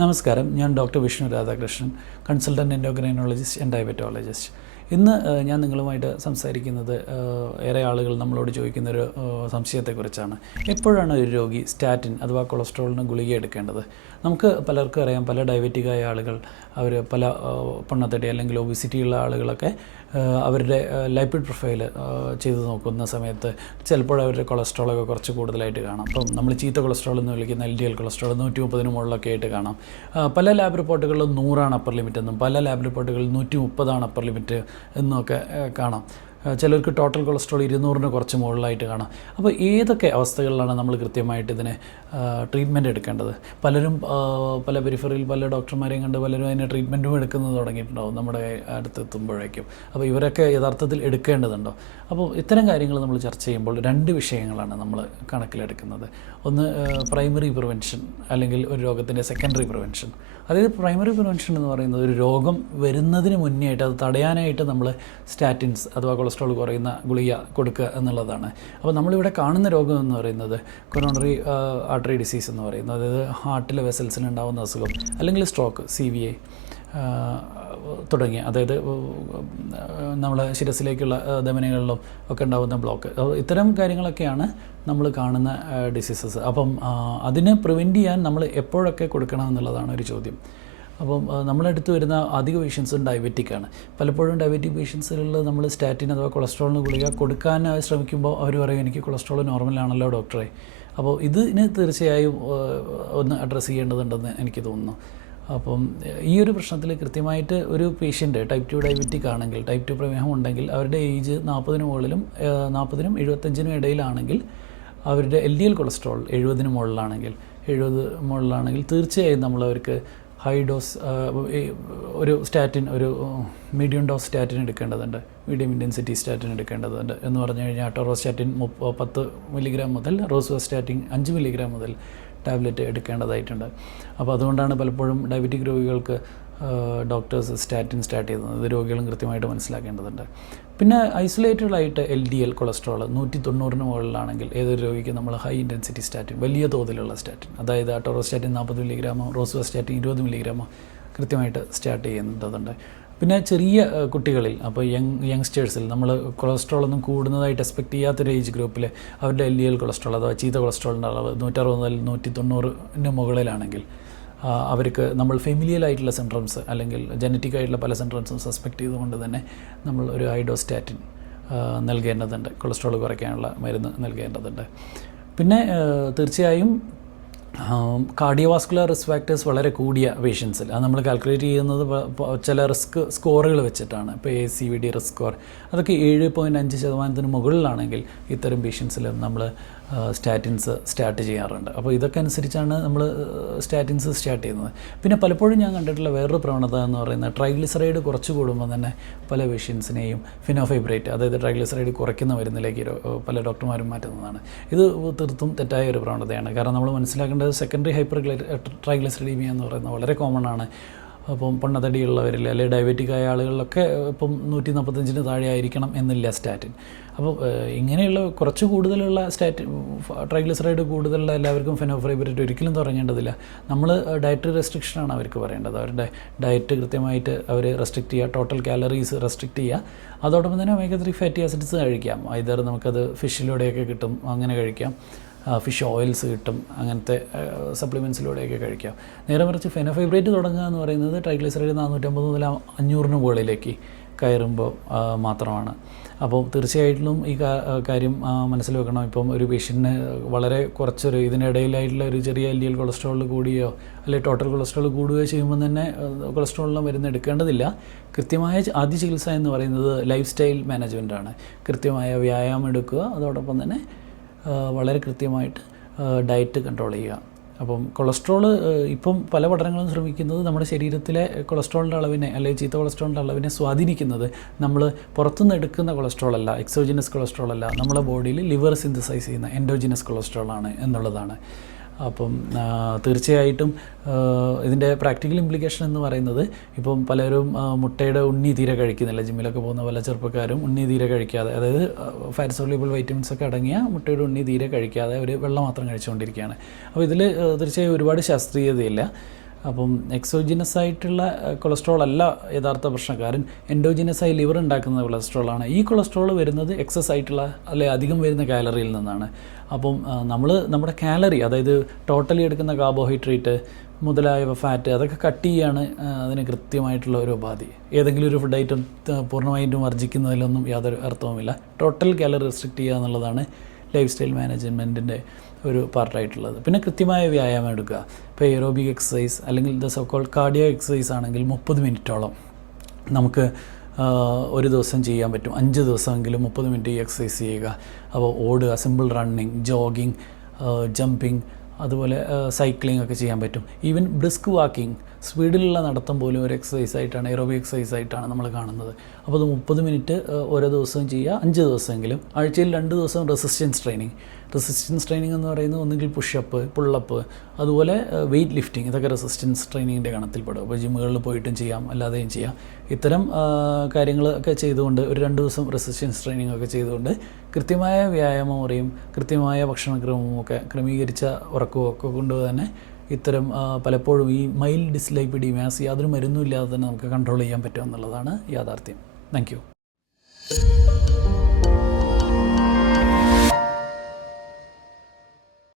നമസ്കാരം. ഞാൻ doctor Vishnu Radhakrishnan consultant endocrinologist and diabetologist ഇന്ന് ഞാൻ നിങ്ങളുമായിട്ട് സംസാരിക്കുന്നത് ഏറെ ആളുകൾ നമ്മളോട് ചോദിക്കുന്നൊരു ഒരു സംശയത്തെക്കുറിച്ചാണ്. എപ്പോഴാണ് ഒരു രോഗി സ്റ്റാറ്റിൻ അഥവാ കൊളസ്ട്രോളിന് ഗുളിക എടുക്കേണ്ടത്? നമുക്ക് പലർക്കും അറിയാം പല ഡയബറ്റിക്കായ ആളുകൾ അവർ പല പൊണ്ണത്തടി അല്ലെങ്കിൽ ഒബിസിറ്റിയുള്ള ആളുകളൊക്കെ അവരുടെ ലൈപ്പിഡ് പ്രൊഫൈൽ ചെയ്ത് നോക്കുന്ന സമയത്ത് ചിലപ്പോൾ അവരുടെ കൊളസ്ട്രോളൊക്കെ കുറച്ച് കൂടുതലായിട്ട് കാണാം. അപ്പം നമ്മൾ ചീത്ത കൊളസ്ട്രോൾ എന്ന് വിളിക്കുന്ന എൽ ഡി എൽ കൊളസ്ട്രോൾ നൂറ്റി മുപ്പതിന് മുകളിലൊക്കെ ആയിട്ട് കാണാം. പല ലാബ് റിപ്പോർട്ടുകളിലും നൂറാണ് അപ്പർ ലിമിറ്റ് എന്നും പല ലാബ് റിപ്പോർട്ടുകളിൽ നൂറ്റി മുപ്പതാണ് അപ്പർ ലിമിറ്റ് എന്നൊക്കെ കാണാം. ചിലർക്ക് ടോട്ടൽ കൊളസ്ട്രോൾ ഇരുന്നൂറിന് കുറച്ച് മുകളിലായിട്ട് കാണാം. അപ്പോൾ ഏതൊക്കെ അവസ്ഥകളിലാണ് നമ്മൾ കൃത്യമായിട്ട് ഇതിനെ ട്രീറ്റ്മെന്റ് എടുക്കേണ്ടത്? പലരും പല പെരിഫറിയിൽ പല ഡോക്ടർമാരെയും കണ്ട് പലരും അതിനെ ട്രീറ്റ്മെന്റും എടുക്കുന്നത് തുടങ്ങിയിട്ടുണ്ടാവും നമ്മുടെ അടുത്തെത്തുമ്പോഴേക്കും. അപ്പോൾ ഇവരൊക്കെ യഥാർത്ഥത്തിൽ എടുക്കേണ്ടതുണ്ടോ? അപ്പോൾ ഇത്തരം കാര്യങ്ങൾ നമ്മൾ ചർച്ച ചെയ്യുമ്പോൾ രണ്ട് വിഷയങ്ങളാണ് നമ്മൾ കണക്കിലെടുക്കുന്നത്. ഒന്ന് പ്രൈമറി പ്രിവെൻഷൻ അല്ലെങ്കിൽ ഒരു രോഗത്തിന്റെ സെക്കൻഡറി പ്രിവെൻഷൻ അതായത് പ്രൈമറി പ്രിവെൻഷൻ എന്ന് പറയുന്നത് ഒരു രോഗം വരുന്നതിന് മുന്നേ ആയിട്ട് അത് തടയാനായിട്ട് നമ്മൾ സ്റ്റാറ്റിൻസ് അഥവാ കുറയുന്ന ഗുളിക കൊടുക്കുക എന്നുള്ളതാണ്. അപ്പോൾ നമ്മളിവിടെ കാണുന്ന രോഗം എന്ന് പറയുന്നത് കൊറോണറി ആർട്ടറി ഡിസീസ് എന്ന് പറയുന്നത്. അതായത് ഹാർട്ടിലെ വെസൽസിന് ഉണ്ടാകുന്ന അസുഖം അല്ലെങ്കിൽ സ്ട്രോക്ക് സി വി എ തുടങ്ങിയ അതായത് നമ്മളെ ശിരസിലേക്കുള്ള ധമനികളിലും ഒക്കെ ഉണ്ടാകുന്ന ബ്ലോക്ക് ഇത്തരം കാര്യങ്ങളൊക്കെയാണ് നമ്മൾ കാണുന്ന ഡിസീസസ് അപ്പം അതിനെ പ്രിവെന്റ് ചെയ്യാൻ നമ്മൾ എപ്പോഴൊക്കെ കൊടുക്കണം എന്നുള്ളതാണ് ഒരു ചോദ്യം. അപ്പം നമ്മളെടുത്ത് വരുന്ന അധിക പേഷ്യൻസും ഡയബറ്റിക് ആണ്. പലപ്പോഴും ഡയബറ്റിക് പേഷ്യൻസിലുള്ള നമ്മൾ സ്റ്റാറ്റിൻ അഥവാ കൊളസ്ട്രോളിന് ഗുളിക കൊടുക്കാൻ ശ്രമിക്കുമ്പോൾ അവർ പറയും എനിക്ക് കൊളസ്ട്രോൾ നോർമലാണല്ലോ ഡോക്ടറെ അപ്പോൾ ഇതിന് തീർച്ചയായും ഒന്ന് അഡ്രസ്സ് ചെയ്യേണ്ടതുണ്ടെന്ന് എനിക്ക് തോന്നുന്നു. അപ്പം ഈ ഒരു പ്രശ്നത്തിൽ കൃത്യമായിട്ട് ഒരു പേഷ്യന്റ് ടൈപ്പ് ടു ഡയബറ്റിക് ആണെങ്കിൽ ടൈപ്പ് ടു പ്രമേഹം ഉണ്ടെങ്കിൽ അവരുടെ ഏജ് നാൽപ്പതിന് മുകളിലും നാൽപ്പതിനും എഴുപത്തഞ്ചിനും ഇടയിലാണെങ്കിൽ അവരുടെ എൽ ഡി എൽ കൊളസ്ട്രോൾ എഴുപതിന് മുകളിലാണെങ്കിൽ എഴുപത് മുകളിലാണെങ്കിൽ തീർച്ചയായും നമ്മൾ അവർക്ക് ഹൈ ഡോസ് ഒരു സ്റ്റാറ്റിൻ ഒരു മീഡിയം ഡോസ് സ്റ്റാറ്റിൻ എടുക്കേണ്ടതുണ്ട്. മീഡിയം ഇന്റൻസിറ്റി സ്റ്റാറ്റിൻ എടുക്കേണ്ടതുണ്ട് എന്ന് പറഞ്ഞു കഴിഞ്ഞാൽ ടോറോസ്റ്റാറ്റിൻ മുപ്പ പത്ത് മില്ലിഗ്രാം മുതൽ റോസ്വാസ്റ്റാറ്റിൻ അഞ്ച് മില്ലിഗ്രാം മുതൽ ടാബ്ലറ്റ് എടുക്കേണ്ടതായിട്ടുണ്ട്. അപ്പോൾ അതുകൊണ്ടാണ് പലപ്പോഴും ഡയബറ്റിക് രോഗികൾക്ക് ഡോക്ടേഴ്സ് സ്റ്റാറ്റിൻ സ്റ്റാർട്ട് ചെയ്യുന്നത്. ഇത് രോഗികളും കൃത്യമായിട്ട് മനസ്സിലാക്കേണ്ടതുണ്ട്. പിന്നെ ഐസൊലേറ്റഡ് ആയിട്ട് എൽ ഡി എൽ കൊളസ്ട്രോൾ നൂറ്റി തൊണ്ണൂറിന് മുകളിലാണെങ്കിൽ ഏതൊരു രോഗിക്ക് നമ്മൾ ഹൈ ഇന്റൻസിറ്റി സ്റ്റാറ്റിൻ വലിയ തോതിലുള്ള സ്റ്റാറ്റിൻ. അതായത് അട്ടോറോസ്റ്റാറ്റിൻ നാൽപ്പത് മില്ലിഗ്രാമോ റോസ്വാസ്റ്റാറ്റിൻ ഇരുപത് മില്ലിഗ്രാമോ കൃത്യമായിട്ട് സ്റ്റാർട്ട് ചെയ്യുന്നതുണ്ട്. പിന്നെ ചെറിയ കുട്ടികളിൽ അപ്പോൾ യങ് യങ്സ്റ്റേഴ്സിൽ നമ്മൾ കൊളസ്ട്രോൾ ഒന്നും കൂടുന്നതായിട്ട് എക്സ്പെക്ട് ചെയ്യാത്തൊരു ഏജ് ഗ്രൂപ്പിൽ അവരുടെ എൽ ഡി എൽ കൊളസ്ട്രോൾ അഥവാ ചീത്ത കൊളസ്ട്രോളിന്റെ അളവ് നൂറ്ററുപത് മുതൽ നൂറ്റി തൊണ്ണൂറിന് മുകളിലാണെങ്കിൽ അവർക്ക് നമ്മൾ ഫെമിലിയൽ ആയിട്ടുള്ള സിൻഡ്രംസ് അല്ലെങ്കിൽ ജനറ്റിക് ആയിട്ടുള്ള പല സിൻഡ്രംസും സസ്പെക്ട് ചെയ്തുകൊണ്ട് തന്നെ നമ്മൾ ഒരു ഐഡോസ്റ്റാറ്റിൻ നൽകേണ്ടതുണ്ട്. കൊളസ്ട്രോൾ കുറയ്ക്കാനുള്ള മരുന്ന് നൽകേണ്ടതുണ്ട്. പിന്നെ തീർച്ചയായും കാർഡിയോവാസ്കുലർ റിസ്ക് ഫാക്ടേഴ്സ് വളരെ കൂടിയ പേഷ്യൻസിൽ അത് നമ്മൾ കാൽക്കുലേറ്റ് ചെയ്യുന്നത് ചില റിസ്ക് സ്കോറുകൾ വെച്ചിട്ടാണ്. ഇപ്പോൾ A C V D risk score അതൊക്കെ ഏഴ് പോയിന്റ് അഞ്ച് ശതമാനത്തിന് മുകളിലാണെങ്കിൽ ഇത്തരം പേഷ്യൻസിൽ നമ്മൾ സ്റ്റാറ്റിൻസ് സ്റ്റാർട്ട് ചെയ്യാറുണ്ട്. അപ്പോൾ ഇതൊക്കെ അനുസരിച്ചാണ് നമ്മൾ സ്റ്റാറ്റിൻസ് സ്റ്റാർട്ട് ചെയ്യുന്നത്. പിന്നെ പലപ്പോഴും ഞാൻ കണ്ടിട്ടുള്ള വേറൊരു പ്രവണത എന്ന് പറയുന്നത് ട്രൈഗ്ലിസറൈഡ് കുറച്ച് കൂടുമ്പോൾ തന്നെ പല പേഷ്യൻസിനെയും ഫിനോഫൈബ്രേറ്റ് അതായത് ട്രൈഗ്ലിസറൈഡ് കുറയ്ക്കുന്ന മരുന്നിലേക്ക് പല ഡോക്ടർമാരും മാറ്റുന്നതാണ്. ഇത് തീർത്തും തെറ്റായ ഒരു പ്രവണതയാണ്. കാരണം നമ്മൾ മനസ്സിലാക്കേണ്ടത് സെക്കൻഡറി ഹൈപ്പർ ട്രൈഗ്ലിസറൈഡീമിയ എന്ന് പറയുന്നത് വളരെ കോമൺ ആണ്. അപ്പം പൊണ്ണത്തടിയുള്ളവരിൽ അല്ലെങ്കിൽ ഡയബറ്റിക് ആയ ആളുകളിലൊക്കെ ഇപ്പം നൂറ്റി നാൽപ്പത്തഞ്ചിന് താഴെ ആയിരിക്കണം എന്നില്ല സ്റ്റാറ്റിൻ. അപ്പോൾ ഇങ്ങനെയുള്ള കുറച്ച് കൂടുതലുള്ള സ്റ്റാറ്റിൻ ട്രൈഗ്ലിസറൈഡ് കൂടുതലുള്ള എല്ലാവർക്കും ഫെനോഫൈബ്രേറ്റ് ഒരിക്കലും തുടങ്ങേണ്ടതില്ല. നമ്മൾ ഡയറ്ററി റെസ്ട്രിക്ഷനാണ് അവർക്ക് പറയേണ്ടത്. അവരുടെ ഡയറ്റ് കൃത്യമായിട്ട് അവർ റെസ്ട്രിക്റ്റ് ചെയ്യുക ടോട്ടൽ കാലറീസ് റെസ്ട്രിക്റ്റ് ചെയ്യുക. അതോടൊപ്പം തന്നെ ഒമേഗ ത്രീ ഫാറ്റി ആസിഡ്സ് കഴിക്കാം. ഐതർ നമുക്കത് ഫിഷിലൂടെയൊക്കെ കിട്ടും അങ്ങനെ കഴിക്കാം. ഫിഷ് ഓയിൽസ് കിട്ടും അങ്ങനത്തെ സപ്ലിമെൻസിലൂടെയൊക്കെ കഴിക്കാം. നേരെ മറിച്ച് ഫെനഫൈബ്രേറ്റ് തുടങ്ങുക എന്ന് പറയുന്നത് ട്രൈഗ്ലിസറൈഡ് നാനൂറ്റമ്പത് മുതൽ അഞ്ഞൂറിന് മുകളിലേക്ക് കയറുമ്പോൾ മാത്രമാണ്. അപ്പോൾ തീർച്ചയായിട്ടും ഈ കാര്യം മനസ്സിൽ വെക്കണം ഇപ്പം ഒരു പേഷ്യന്റിന് വളരെ കുറച്ചൊരു ഇതിനിടയിലായിട്ടുള്ള ഒരു ചെറിയ എൽ ഡി എൽ കൊളസ്ട്രോൾ കൂടിയോ അല്ലെങ്കിൽ ടോട്ടൽ കൊളസ്ട്രോൾ കൂടുകയോ ചെയ്യുമ്പോൾ തന്നെ കൊളസ്ട്രോളിലെ മരുന്ന് എടുക്കേണ്ടതില്ല. കൃത്യമായ ആദ്യ ചികിത്സ എന്ന് പറയുന്നത് ലൈഫ് സ്റ്റൈൽ മാനേജ്മെന്റാണ് കൃത്യമായ വ്യായാമം എടുക്കുക. അതോടൊപ്പം തന്നെ വളരെ കൃത്യമായിട്ട് ഡയറ്റ് കൺട്രോൾ ചെയ്യുക. അപ്പം കൊളസ്ട്രോൾ ഇപ്പം പല പഠനങ്ങളും ശ്രമിക്കുന്നത് നമ്മുടെ ശരീരത്തിലെ കൊളസ്ട്രോളിന്റെ അളവിനെ അല്ലെങ്കിൽ ചീത്ത കൊളസ്ട്രോളിന്റെ അളവിനെ സ്വാധീനിക്കുന്നത് നമ്മൾ പുറത്തുനിന്ന് എടുക്കുന്ന കൊളസ്ട്രോൾ അല്ല എക്സോജിനസ് കൊളസ്ട്രോൾ അല്ല നമ്മുടെ ബോഡിയിൽ ലിവർ സിന്തസൈസ് ചെയ്യുന്ന എൻഡോജിനസ് കൊളസ്ട്രോൾ ആണ് എന്നുള്ളതാണ്. അപ്പം തീർച്ചയായിട്ടും ഇതിന്റെ പ്രാക്ടിക്കൽ ഇംപ്ലിക്കേഷൻ എന്ന് പറയുന്നത് ഇപ്പം പലരും മുട്ടയുടെ ഉണ്ണി തീരെ കഴിക്കുന്നില്ല. ജിമ്മിലൊക്കെ പോകുന്ന പല ചെറുപ്പക്കാരും ഉണ്ണി തീരെ കഴിക്കാതെ അതായത് ഫാറ്റ് സോളിബിൾ വൈറ്റമിൻസ് ഒക്കെ അടങ്ങിയ മുട്ടയുടെ ഉണ്ണി തീരെ കഴിക്കാതെ അവർ വെള്ളം മാത്രം കഴിച്ചുകൊണ്ടിരിക്കുകയാണ്. അപ്പോൾ ഇതിൽ തീർച്ചയായും ഒരുപാട് ശാസ്ത്രീയതയില്ല. അപ്പം എക്സോജിനസ് ആയിട്ടുള്ള കൊളസ്ട്രോൾ അല്ല യഥാർത്ഥ പ്രശ്നക്കാരൻ എൻഡോജിനസ് ആയി ലിവർ ഉണ്ടാക്കുന്ന കൊളസ്ട്രോളാണ് ഈ കൊളസ്ട്രോൾ വരുന്നത് എക്സസ് ആയിട്ടുള്ള അല്ലെ അധികം വരുന്ന കാലറിയിൽ നിന്നാണ്. അപ്പം നമ്മൾ നമ്മുടെ കാലറി അതായത് ടോട്ടലി എടുക്കുന്ന കാർബോഹൈഡ്രേറ്റ് മുതലായവ ഫാറ്റ് അതൊക്കെ കട്ട് ചെയ്യാണ് അതിന് കൃത്യമായിട്ടുള്ള ഒരു ഉപാധി. ഏതെങ്കിലും ഒരു ഫുഡ് ഐറ്റം പൂർണമായിട്ടും വർജിക്കുന്നതിലൊന്നും യാതൊരു അർത്ഥവുമില്ല. ടോട്ടൽ കാലറി റെസ്ട്രിക്റ്റ് ചെയ്യുക എന്നുള്ളതാണ് ലൈഫ് സ്റ്റൈൽ മാനേജ്മെന്റിന്റെ ഒരു പാർട്ടായിട്ടുള്ളത്. പിന്നെ കൃത്യമായ വ്യായാമം എടുക്കുക. ഇപ്പോൾ എറോബിക് എക്സസൈസ് അല്ലെങ്കിൽ the so called cardio exercise ആണെങ്കിൽ മുപ്പത് മിനിറ്റോളം നമുക്ക് ഒരു ദിവസം ചെയ്യാൻ പറ്റും. അഞ്ച് ദിവസമെങ്കിലും മുപ്പത് മിനിറ്റ് എക്സസൈസ് ചെയ്യുക. അപ്പോൾ ഓടുക സിമ്പിൾ റണ്ണിങ് ജോഗിങ് ജമ്പിങ് അതുപോലെ സൈക്ലിംഗ് ഒക്കെ ചെയ്യാൻ പറ്റും. ഈവൻ ബ്രിസ്ക് വാക്കിംഗ് സ്പീഡിലുള്ള നടത്തം പോലും ഒരു എക്സസൈസ് ആയിട്ടാണ് എറോബിക് എക്സസൈസ് ആയിട്ടാണ് നമ്മൾ കാണുന്നത്. അപ്പോൾ അത് മുപ്പത് മിനിറ്റ് ഓരോ ദിവസവും ചെയ്യുക അഞ്ച് ദിവസമെങ്കിലും. ആഴ്ചയിൽ രണ്ട് ദിവസം റെസിസ്റ്റൻസ് ട്രെയിനിങ് റെസിസ്റ്റൻസ് ട്രെയിനിങ് എന്ന് പറയുന്നത് ഒന്നുകിൽ പുഷപ്പ് പുള്ളപ്പ് അതുപോലെ വെയിറ്റ് ലിഫ്റ്റിംഗ് ഇതൊക്കെ റെസിസ്റ്റൻസ് ട്രെയിനിങ്ങിന്റെ ഗണത്തിൽപ്പെടും. അപ്പോൾ ജിമ്മുകളിൽ പോയിട്ടും ചെയ്യാം അല്ലാതെയും ചെയ്യാം. ഇത്തരം കാര്യങ്ങളൊക്കെ ചെയ്തുകൊണ്ട് ഒരു രണ്ട് ദിവസം റെസിസ്റ്റൻസ് ട്രെയിനിങ് ഒക്കെ ചെയ്തുകൊണ്ട് കൃത്യമായ വ്യായാമം മുറിയും കൃത്യമായ ഭക്ഷണക്രമവും ഒക്കെ ക്രമീകരിച്ച ഉറക്കവും ഒക്കെ കൊണ്ട് തന്നെ ഇത്തരം പലപ്പോഴും ഈ മൈൽഡ് ഡിസ്ലൈപ്പിഡീമിയാസ് യാതൊരു മരുന്നും ഇല്ലാതെ തന്നെ നമുക്ക് കൺട്രോൾ ചെയ്യാൻ പറ്റും എന്നുള്ളതാണ് യാഥാർത്ഥ്യം. താങ്ക്